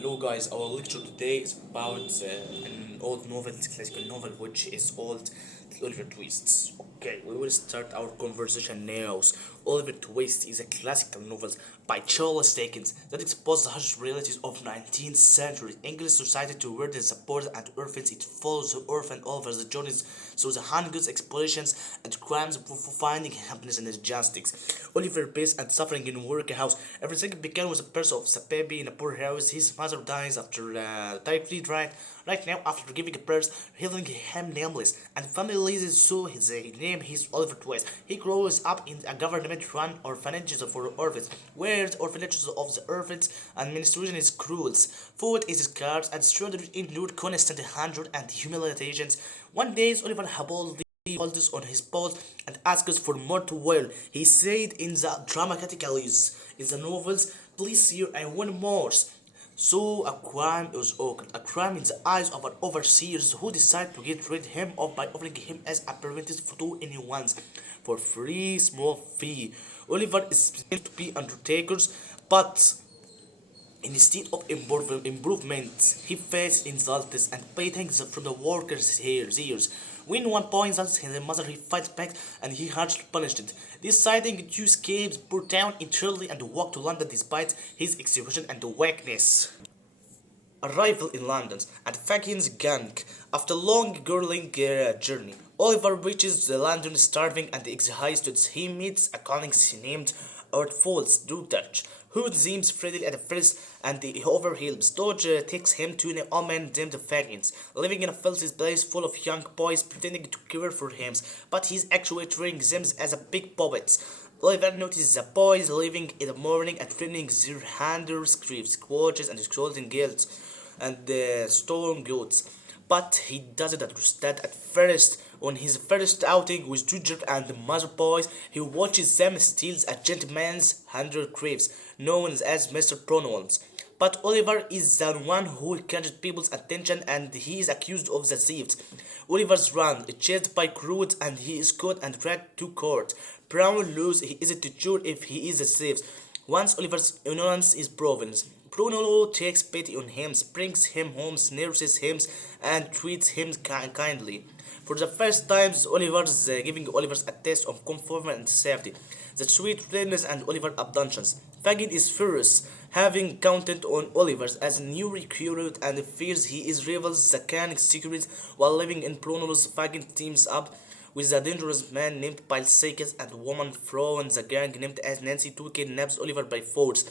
Hello guys, our lecture today is about an old novel, classical novel, which is called Oliver Twist. Okay, we will start our conversation now. Oliver Twist is a classical novel by Charles Dickens that explores the harsh realities of 19th century English society toward the support and orphans. It follows the orphan Oliver's journeys through the hungers, explorations, and crimes for finding happiness and justice. Oliver based and suffering in a workhouse. Everything began with a person of a baby in a poor house. His mother dies after typhoid right now after giving birth, leaving him nameless, and family loses so his name is Oliver Twist. He grows up in a government-run orphanages for orphans, where the orphanages of the orphans administration is cruel. Food is scarce, and children endure constant hunger and humiliations. One day, Oliver boldly holds on his balls and asks for more to wear. He said in the dramatically in the novels, "Please, sir, I want more." So a crime is occurred, a crime in the eyes of an overseers who decide to get rid him of by offering him as a apprentice to anyone for free small fee. Oliver is pretending to be undertakers, but instead of improvement, he faced insults and beatings from the workers' ears. When one boy insults his mother, he fights back and he harshly punished it, deciding to escape poor town entirely and walk to London despite his exhaustion and weakness. Arrival in London and Fagin's gang. After a long, grueling journey, Oliver reaches London starving and exhausted. He meets a colleague named Earthfall's Dutch, who seems friendly at first and he overhelps. Dodge takes him to an old man named Fagins, living in a filthy place full of young boys pretending to care for him, but he's actually treating them as a big puppets. Oliver notices the boys leaving in the morning and training their handers, scripts, coaches, and scolding guilds and stolen goods. But he doesn't understand at first. On his first outing with Judger and the Mother Boys, he watches them steal a gentleman's hundred cribs, known as Mr. Pronouns. But Oliver is the one who catches people's attention and he is accused of the thieves. Oliver's run, chased by crowds and he is caught and dragged to court. Brown loses, he isn't sure if he is a thief. Once Oliver's innocence is proven, Bruno takes pity on him, brings him home, nurses him, and treats him kindly. For the first time, Oliver's giving Oliver's a test of comfort and safety. The sweet friendliness and Oliver abductions. Fagin is furious, having counted on Oliver's as a new recruit and fears he is reveals the canning secrets while living in Bruno's. Fagin teams up with a dangerous man named Pilsakis and a woman from the gang named as Nancy who kidnaps Oliver by force.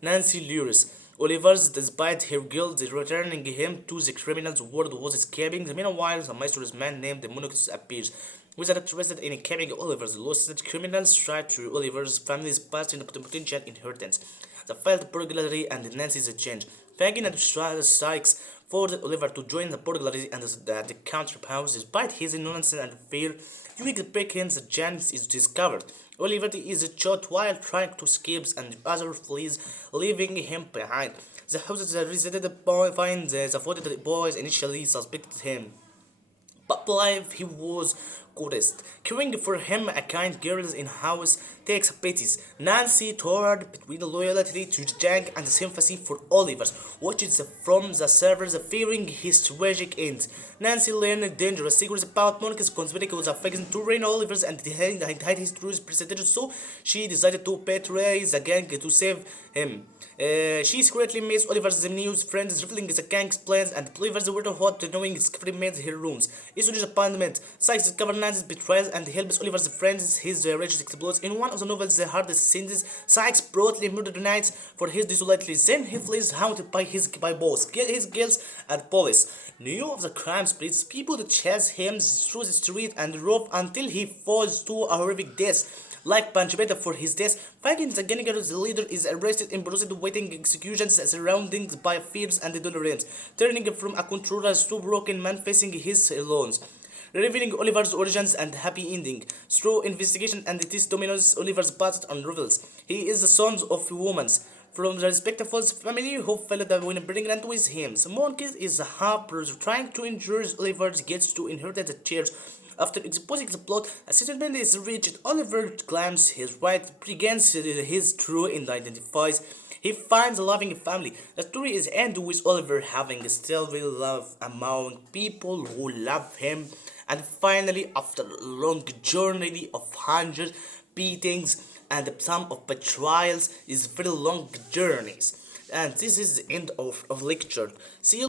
Nancy lures Oliver's despite her guilt, returning him to the criminal's world was escaping. Meanwhile, a mysterious man named Monocus appears. Who is interested in capturing Oliver's lost criminals try to Oliver's family's past and potential inheritance. The failed burglary and Nancy's change. Fagin and Sykes forced Oliver to join the burglary and the country house despite his ignorance and fear. During the break-in, the James is discovered. Oliver is shot while trying to escape and other flees, leaving him behind. The house resident boy finds the photo boys initially suspected him but believe he was courteous. Caring for him, a kind girl in house takes pities. Nancy, torn between loyalty to Jack and sympathy for Oliver, watches from the servers, fearing his tragic end. Nancy learned dangerous secrets about Monica's conspiracy with affection to Rain Oliver's and hide his true percentage, so she decided to betray the gang to save him. She secretly meets Oliver's new friends, revealing the gang's plans and Oliver's were hot knowing discovery made her rooms. Issues appointment, Sykes discovers Nancy's betrayal and helps Oliver's friends. His rage explodes. In one of the novel's hardest scenes, Sykes brutally murdered Knights for his desolately. Then he flees haunted by both his guilds and police. Knew of the crime spreads, people chase him through the street and rob until he falls to a horrific death. Like Panchbeta for his death, Fagin the Gannigar's leader is arrested and proceeded waiting executions surrounded by fears and tolerance, turning from a controller to broken man facing his loans. Revealing Oliver's origins and happy ending. Through investigation and testimonies, Oliver's past unravels. He is the son of women from the respectable family who fell when pregnant with him. Monkeys is a half brother trying to ensure Oliver gets to inherit the church After exposing the plot, a settlement is reached. Oliver claims his right, begins his true and identifies. He finds a loving family. The story is end with Oliver having still real love among people who love him. And finally, after a long journey of hundreds, beatings, and some of betrayals, is very long journeys. And this is the end of lecture. See you.